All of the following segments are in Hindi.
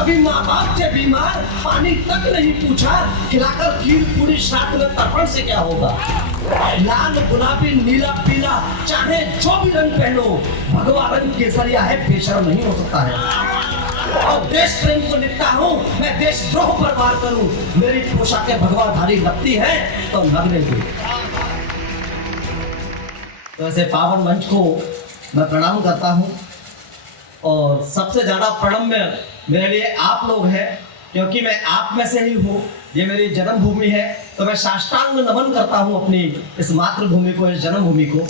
कभी माँ बाप से बीमार, पानी तक नहीं पूछा, खिलाकर खीर पूरी श्राद्ध में तर्पण से क्या होगा। लाल गुलाबी नीला पीला चाहे जो भी रंग पहनो, भगवा रंग केसरिया है, बेशर्म नहीं हो सकता है। और देश प्रेम को लिखता हूँ मैं, देशद्रोह पर वार करूं, मेरी पोशाकें भगवाधारी लगती है तो लगने दो। तो ऐसे पावन मंच को मैं प्रणाम करता हूँ और सबसे ज्यादा प्रणम्य मेरे लिए आप लोग हैं, क्योंकि मैं आप में से ही हूँ, ये मेरी जन्मभूमि है। तो मैं साष्टांग नमन करता हूँ अपनी इस मातृभूमि को, इस जन्मभूमि को।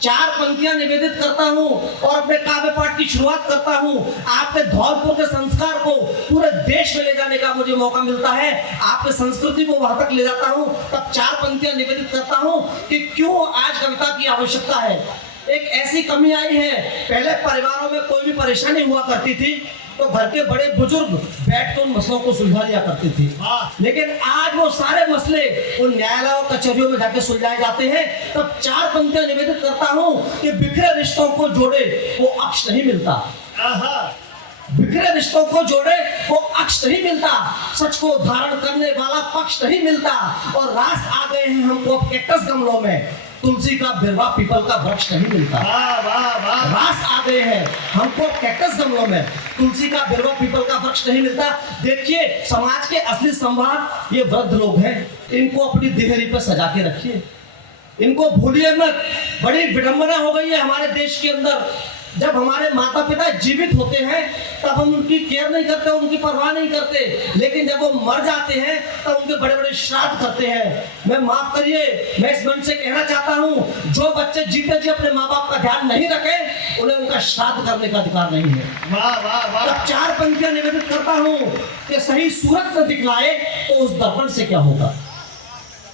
4 पंक्तियां निवेदित करता हूँ और अपने काव्य पाठ की शुरुआत करता हूँ। आपके धौलपुर के संस्कार को पूरे देश में ले जाने का मुझे मौका मिलता है, आपके संस्कृति को वहां तक ले जाता हूँ, तब 4 पंक्तियां निवेदित करता हूँ कि क्यों आज कविता की आवश्यकता है। एक ऐसी कमी आई है, पहले परिवारों में कोई भी परेशानी हुआ करती थी तो घर के बड़े बुजुर्ग बैठ कर उन मसलों को सुलझा लिया करते थे, लेकिन आज वो सारे मसले उन न्यायालयों कचहरियों में जाके सुलझाए जाते हैं। तब 4 पंक्तियां निवेदित करता हूँ कि बिखरे रिश्तों को जोड़े वो अक्ष नहीं मिलता, बिखरे रिश्तों को जोड़े वो अक्ष नहीं मिलता, सच को धारण करने वाला पक्ष नहीं मिलता। और रास आ गए हैं हमको कैक्टस गमलों में, तुलसी का बिरवा पीपल का वृक्ष नहीं मिलता। रास आ गए हैं हमको कैक्टस गमलों में, तुलसी का बिरवा पीपल का वृक्ष नहीं मिलता। देखिए समाज के असली संवाद ये वृद्ध लोग हैं, इनको अपनी देहरी पर सजा के रखिए, इनको भूलिए मत। बड़ी विडंबना हो गई है हमारे देश के अंदर, जब हमारे माता पिता जीवित होते हैं तब हम उनकी केयर नहीं करते, उनकी परवाह नहीं करते, लेकिन जब वो मर जाते हैं तब उनके बड़े बड़े श्राद्ध करते हैं। मैं माफ करिए, मैं इस मंच से कहना चाहता हूँ, जो बच्चे जीते जी अपने माँ बाप का ध्यान नहीं रखे उन्हें उनका श्राद्ध करने का अधिकार नहीं है। तब 4 पंक्तियां निवेदित करता हूँ कि सही सूरत में दिखलाए तो उस दर्पण से क्या होगा,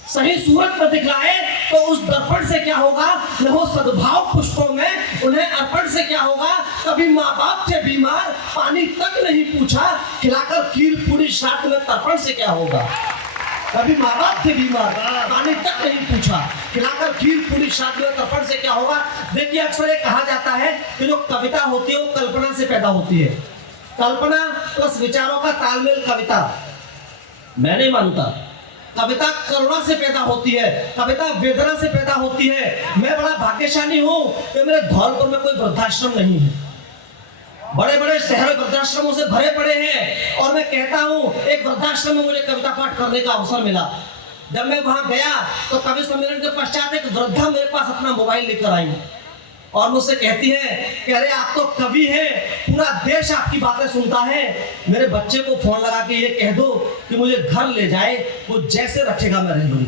सही सूरत में दिखलाए तो उस दर्पण से क्या होगा, न हो सद्भाव पुष्पों में उन्हें अर्पण से क्या होगा। कभी माँ बाप से बीमार, पानी तक नहीं पूछा, खिलाकर खीर पूरी श्राद्ध में तर्पण से क्या होगा। कभी माँ बाप से बीमार, पानी तक नहीं पूछा, खिलाकर खीर पूरी श्राद्ध में तर्पण से क्या होगा। देखिए अक्सर ये कहा जाता है कि जो कविता होती है वो कल्पना से पैदा होती है, कल्पना प्लस विचारों का तालमेल कविता। मैं नहीं मानता, कविता करुणा से पैदा होती है, कविता वेदना से पैदा होती है। मैं बड़ा भाग्यशाली हूँ कि मेरे धौलपुर में कोई वृद्धाश्रम नहीं है, बड़े बड़े शहर वृद्धाश्रमों से भरे पड़े हैं। और मैं कहता हूँ एक वृद्धाश्रम में मुझे कविता पाठ करने का अवसर मिला। जब मैं वहां गया तो कवि सम्मेलन के पश्चात एक वृद्धा मेरे पास अपना मोबाइल लेकर आई और मुझसे कहती है कि अरे आप तो कवि हैं, पूरा देश आपकी बातें सुनता है, मेरे बच्चे को फोन लगा के ये कह दो कि मुझे घर ले जाए, वो जैसे रखेगा मैं रह लूंगी।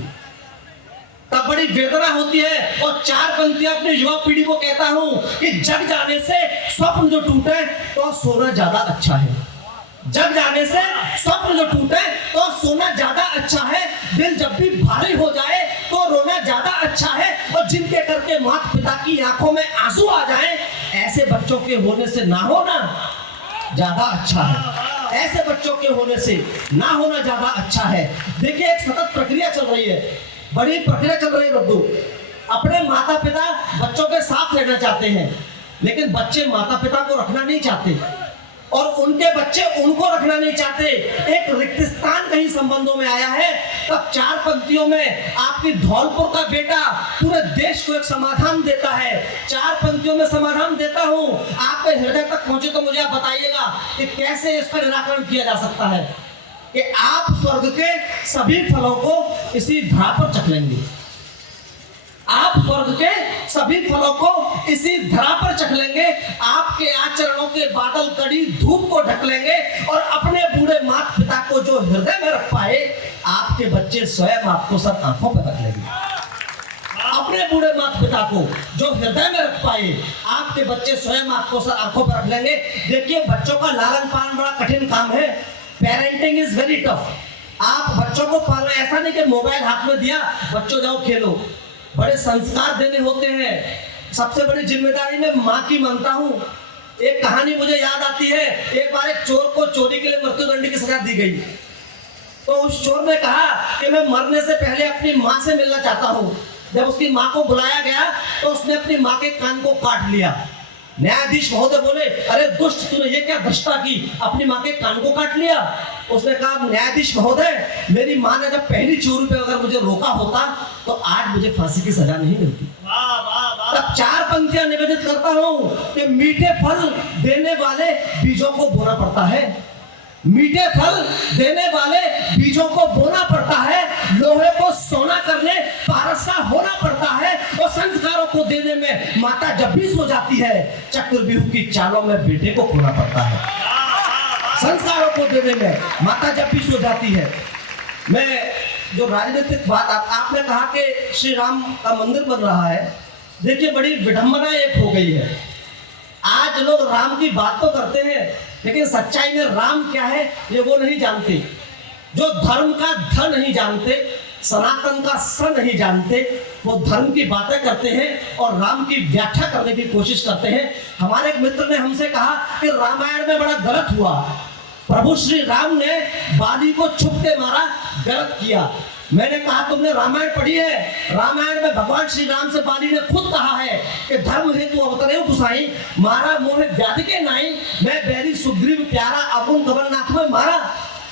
तब बड़ी वेदना होती है। और 4 पंक्तियां अपनी युवा पीढ़ी को कहता हूं कि जग जाने से स्वप्न जो टूटे तो सोना ज्यादा अच्छा है, जग जाने से स्वप्न जो टूटे तो सोना ज्यादा अच्छा है, दिल जब भी भारी हो जाए तो रोना ज्यादा अच्छा है, और जिनके करके माता पिता की आंखों में आंसू आ जाए, ऐसे बच्चों के होने से ना होना ज्यादा अच्छा है, ऐसे बच्चों के होने से ना होना ज्यादा अच्छा है। देखिए एक सतत प्रक्रिया चल रही है, बड़ी प्रक्रिया चल रही है बब्बू। अपने माता पिता बच्चों के साथ रहना चाहते हैं, लेकिन बच्चे माता पिता को रखना नहीं चाहते और उनके बच्चे उनको रखना नहीं चाहते। एक रिक्तस्थान कहीं संबंधों में आया है। तब 4 पंक्तियों में आपकी धौलपुर का बेटा पूरे देश को एक समाधान देता है। 4 पंक्तियों में समाधान देता हूं, आपके हृदय तक पहुंचे तो मुझे आप बताइएगा कि कैसे इसका निराकरण किया जा सकता है कि आप स्वर्ग के सभी फलों को इसी धरा पर चख लेंगे, आप स्वर्ग के सभी फलों को इसी धरा पर चख लेंगे, आपके आचरणों के बादल कड़ी धूप को ढक लेंगे, और अपने बूढ़े माता पिता को जो हृदय में रख पाए, आपके बच्चे स्वयं आपको सब आंखों पर रख लेंगे। अपने बूढ़े माता पिता को जो हृदय में रख पाए, आपके बच्चे स्वयं आपको सब आंखों पर रख लेंगे। देखिए बच्चों का लालन पालन बड़ा कठिन काम है, पेरेंटिंग इज वेरी टफ। आप बच्चों को पालना ऐसा नहीं कि मोबाइल हाथ में दिया बच्चों जाओ खेलो, बड़े संस्कार देने होते हैं। सबसे बड़ी जिम्मेदारी मैं माँ की मानता हूँ। एक कहानी मुझे याद आती है, एक बार एक चोर को चोरी के लिए मृत्युदंड की सजा दी गई, तो उस चोर ने कहा कि मैं मरने से पहले अपनी माँ से मिलना चाहता हूँ। जब उसकी माँ को बुलाया गया तो उसने अपनी माँ के कान को काट लिया न्यायाधीश महोदय बोले, अरे दुष्ट, तूने ये क्या भ्रष्टा की, अपनी माँ के कान को काट लिया। उसने कहा, न्यायाधीश महोदय, मेरी माँ ने जब पहली चोरी पे अगर मुझे रोका होता तो आज मुझे फांसी की सजा नहीं मिलती। तब 4 पंक्तियां निवेदित करता हूं कि मीठे फल देने वाले बीजों को बोना पड़ता है, मीठे फल देने वाले बीजों को बोना पड़ता है, लोहे को सोना करने पारसा होना पड़ता है, और संस्कारों को देने में माता जब भी सो जाती है, चक्रव्यूह की चालों में बेटे को खोना पड़ता है। संस्कारों को देने में माता जब भी सो जाती है। मैं जो राजनीतिक बात आपने कहा कि श्री राम का मंदिर बन रहा है, देखिए बड़ी विडंबना एक हो गई है। आज लोग राम की बात तो करते हैं, लेकिन सच्चाई में राम क्या है ये वो नहीं जानते। जो धर्म का ध नहीं जानते, सनातन का स नहीं जानते, वो धर्म की बातें करते हैं और राम की व्याख्या करने की कोशिश करते हैं। हमारे एक मित्र ने हमसे कहा कि रामायण में बड़ा गलत हुआ, प्रभु श्री राम ने बाली को छुप के मारा, गलत किया। मैंने कहा, तुमने रामायण पढ़ी है? रामायण में भगवान श्री राम से बाली ने खुद कहा है कि धर्म हेतु अवतरे गुसाई, मारा मोह व्याधि के नाई, मैं बैरी सुग्रीव प्यारा अवुन गवर्नाथ में मारा।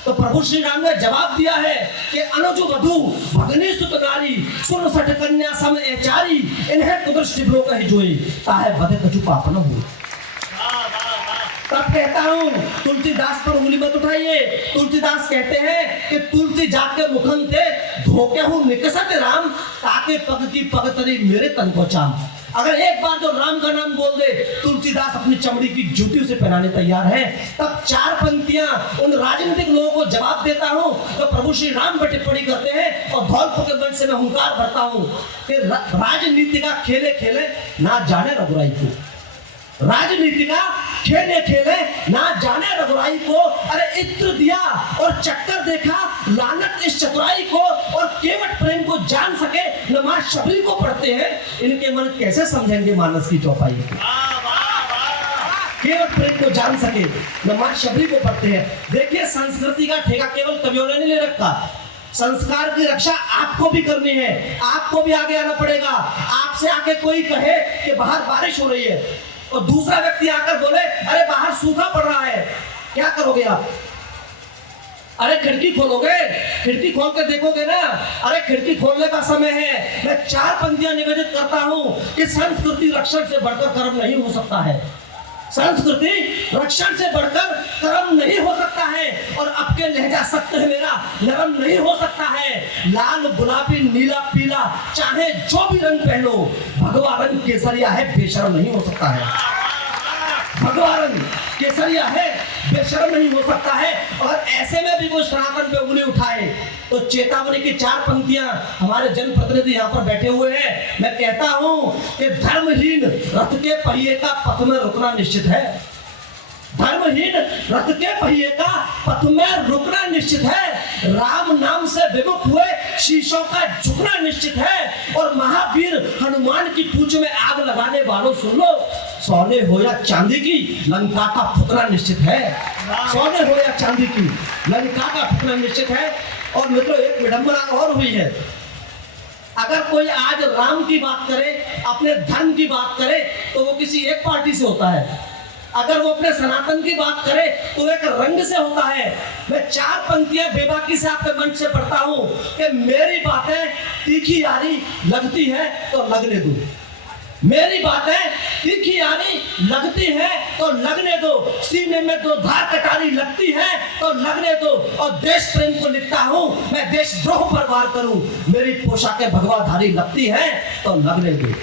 तो प्रभु श्री राम ने जवाब दिया है कि अनुज वधु भगनी सुत नारी, सुन सठ कन्या सम एचारी, इन्हें कुदृष्टि ब्लो कहि जोई, ताहे बधे कछु पाप न हो। तब कहता हूं, तुलसीदास पर उंगली मत उठाइए। तुलसीदास कहते हैं कि तुलसी जाके मुखन थे, धोके हूं निकसत राम, ताके पग की पग तरी मेरे तन को चाम। अगर एक बार जो राम का नाम बोल दे, तुलसीदास अपनी चमड़ी की जूती उसे पहनाने तैयार है। तब 4 पंक्तियां उन राजनीतिक लोगों को जवाब देता हूं जो प्रभु श्री राम पर टिप्पणी करते हैं, और धौलपुर के मंच से मैं हुंकार भरता हूं कि राजनीति का खेले खेले ना जाने रघुराई को, राजनीति का खेले खेले ना जाने रघुराई को। अरे इत्र दिया और चक्कर देखा, लानत इस चतुराई को, और केवट प्रेम को जान सके नमाज शबरी को पढ़ते हैं, इनके मन कैसे समझेंगे मानस की चौपाई को। केवट प्रेम को जान सके नमाज शबरी को पढ़ते हैं। देखिए, संस्कृति का ठेका केवल कवियों ने नहीं ले रखा, संस्कार की रक्षा आपको भी करनी है, आपको भी आगे आना पड़ेगा। आपसे आके कोई कहे कि बाहर बारिश हो रही है, और दूसरा व्यक्ति आकर बोले, अरे बाहर सूखा पड़ रहा है, क्या करोगे आप? अरे खिड़की खोलोगे, खिड़की खोल के देखोगे ना? अरे खिड़की खोलने का समय है। मैं 4 पंक्तियां निवेदित करता हूं कि संस्कृति रक्षण से बढ़कर कर्म नहीं हो सकता है, संस्कृति रक्षण से बढ़कर कर्म नहीं हो सकता है, और आपके लहजा सख्त है मेरा, नरम नहीं हो सकता है। लाल गुलाबी नीला पीला चाहे जो भी रंग पहनो, भगवा रंग केसरिया है, बेशर्म नहीं हो सकता है। भगवा रंग केसरिया है, बेशर्म नहीं हो सकता है। और ऐसे में भी कोई सनातन पे उंगली उठाए तो चेतावनी की 4 पंक्तियां हमारे जनप्रतिनिधि यहाँ पर बैठे हुए हैं। मैं कहता हूं कि धर्महीन रथ के पहिए का पथ में रुकना निश्चित है, धर्महीन रथ के पहिए का पथ में रुकना निश्चित है। राम नाम से विमुख हुए शीशों का झुकना निश्चित है। और महावीर हनुमान की पूंछ में आग लगाने वालों सुन लो, सोने हो या चांदी की लंका का फुकना निश्चित है। सोने हो या चांदी की लंका का फुकना निश्चित है। और मित्रों, एक विडंबना और हुई है, अगर कोई आज राम की बात करे, अपने धर्म की बात करे, तो वो किसी एक पार्टी से होता है। अगर वो अपने सनातन की बात करे तो एक रंग से होता है। मैं 4 पंक्तियां बेबाकी से आपके मंच से पढ़ता हूं कि मेरी बातें तीखी यारी लगती है तो लगने दो, मेरी बातें तीखी यारी लगती है तो लगने दो, सीने में 2 धार कटारी लगती है तो लगने दो। और देश प्रेम को लिखता हूं, मैं देशद्रोह पर वार करूं, मेरी पोशाकें भगवाधारी लगती है तो लगने दो।